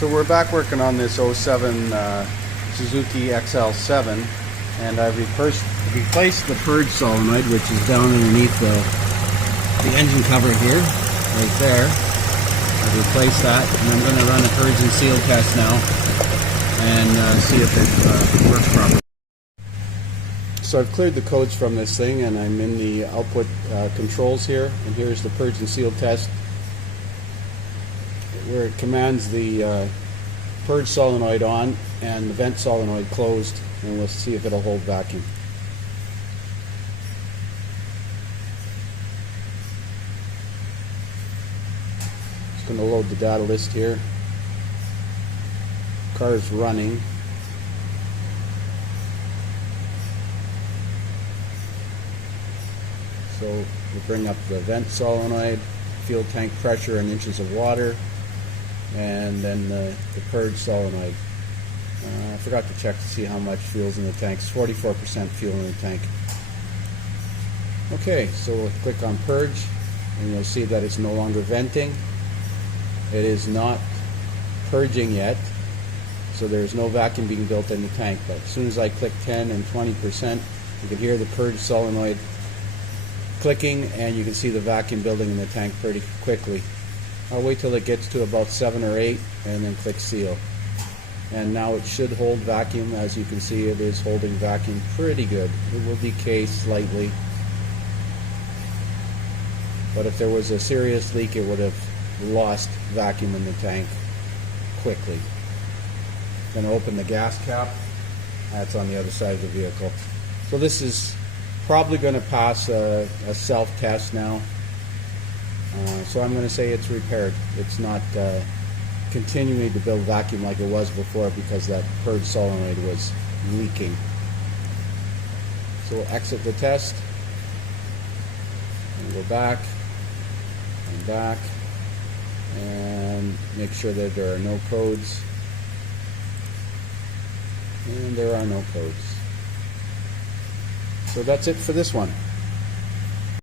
So we're back working on this 07 Suzuki XL-7, and I've replaced the Purge Solenoid, which is down underneath the engine cover here, right there. I've replaced that, and I'm going to run a Purge and Seal test now and see if it works properly. So I've cleared the codes from this thing, and I'm in the output controls here, and here's the Purge and Seal test, where it commands the Purge solenoid on and the vent solenoid closed, and we'll see if it'll hold vacuum. Just going to load the data list here. Car's running. So we'll bring up the vent solenoid, fuel tank pressure in inches of water, and then the Purge solenoid. I forgot to check to see how much fuel's in the tank. It's 44% fuel in the tank. Okay, so we'll click on Purge, and you'll see that it's no longer venting. It is not purging yet, so there's no vacuum being built in the tank. But as soon as I click 10 and 20%, you can hear the Purge solenoid clicking, and you can see the vacuum building in the tank pretty quickly. I'll wait till it gets to about 7 or 8 and then click Seal. And now it should hold vacuum. As you can see, it is holding vacuum pretty good. It will decay slightly, but if there was a serious leak, it would have lost vacuum in the tank quickly. Going to open the gas cap. That's on the other side of the vehicle. So this is probably going to pass a self-test now. So I'm going to say it's repaired. It's not continuing to build vacuum like it was before because that Purge solenoid was leaking. So we'll exit the test and go back and back and make sure that there are no codes. And there are no codes. So that's it for this one.